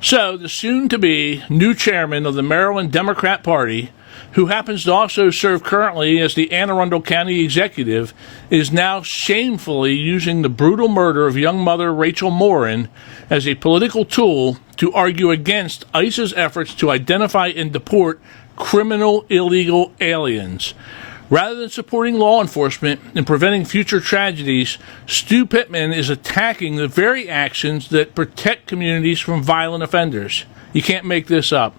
So, the soon-to-be new chairman of the Maryland Democrat Party, who happens to also serve currently as the Anne Arundel County Executive, is now shamefully using the brutal murder of young mother Rachel Morin as a political tool to argue against ICE's efforts to identify and deport criminal illegal aliens. Rather than supporting law enforcement and preventing future tragedies, Steuart Pittman is attacking the very actions that protect communities from violent offenders. You can't make this up.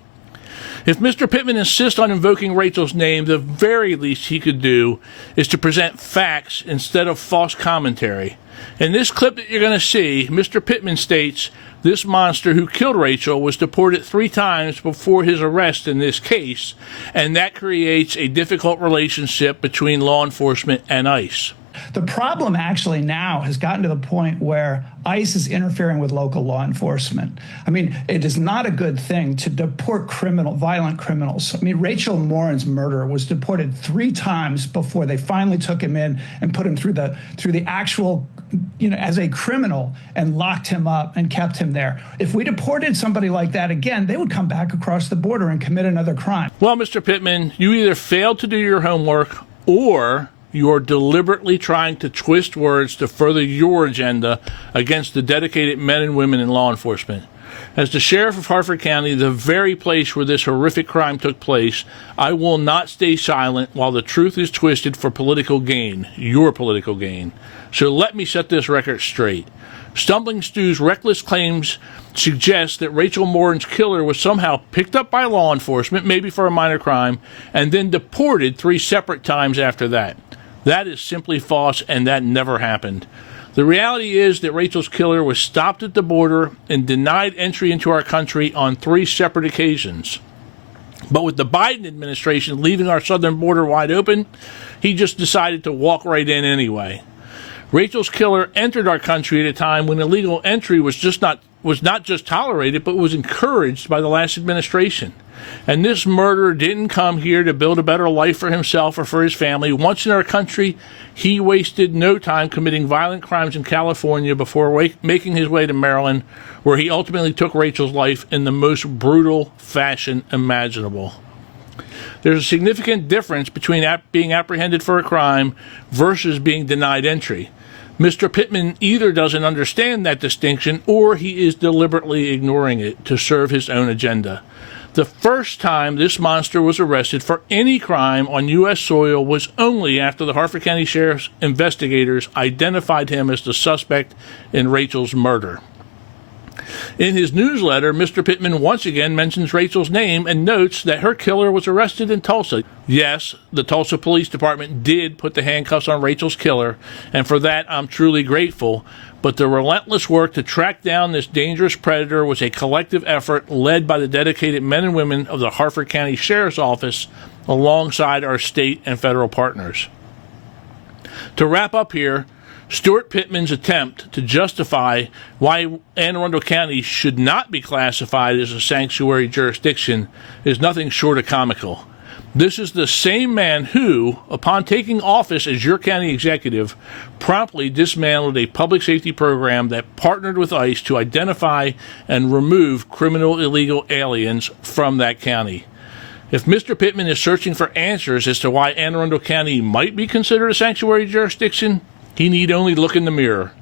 If Mr. Pittman insists on invoking Rachel's name, the very least he could do is to present facts instead of false commentary. In this clip that you're going to see, Mr. Pittman states this monster who killed Rachel was deported 3 times before his arrest in this case, and that creates a difficult relationship between law enforcement and ICE. The problem actually now has gotten to the point where ICE is interfering with local law enforcement. I mean, it is not a good thing to deport violent criminals. I mean, Rachel Morin's murderer was deported 3 times before they finally took him in and put him through the actual, as a criminal, and locked him up and kept him there. If we deported somebody like that again, they would come back across the border and commit another crime. Well, Mr. Pittman, you either failed to do your homework or you are deliberately trying to twist words to further your agenda against the dedicated men and women in law enforcement. As the sheriff of Harford County, the very place where this horrific crime took place, I will not stay silent while the truth is twisted for political gain, your political gain. So let me set this record straight. Stumbling Stu's reckless claims suggest that Rachel Morin's killer was somehow picked up by law enforcement, maybe for a minor crime, and then deported 3 separate times after that. That is simply false, and that never happened. The reality is that Rachel's killer was stopped at the border and denied entry into our country on 3 separate occasions. But with the Biden administration leaving our southern border wide open, he just decided to walk right in anyway. Rachel's killer entered our country at a time when illegal entry was not just tolerated, but was encouraged by the last administration. And this murderer didn't come here to build a better life for himself or for his family. Once in our country, he wasted no time committing violent crimes in California before making his way to Maryland, where he ultimately took Rachel's life in the most brutal fashion imaginable. There's a significant difference between being apprehended for a crime versus being denied entry. Mr. Pittman either doesn't understand that distinction or he is deliberately ignoring it to serve his own agenda. The first time this monster was arrested for any crime on U.S. soil was only after the Harford County Sheriff's investigators identified him as the suspect in Rachel's murder. In his newsletter, Mr. Pittman once again mentions Rachel's name and notes that her killer was arrested in Tulsa. Yes, the Tulsa Police Department did put the handcuffs on Rachel's killer, and for that I'm truly grateful. But the relentless work to track down this dangerous predator was a collective effort led by the dedicated men and women of the Harford County Sheriff's Office alongside our state and federal partners. To wrap up here, Steuart Pittman's attempt to justify why Anne Arundel County should not be classified as a sanctuary jurisdiction is nothing short of comical. This is the same man who, upon taking office as your county executive, promptly dismantled a public safety program that partnered with ICE to identify and remove criminal illegal aliens from that county. If Mr. Pittman is searching for answers as to why Anne Arundel County might be considered a sanctuary jurisdiction, he need only look in the mirror.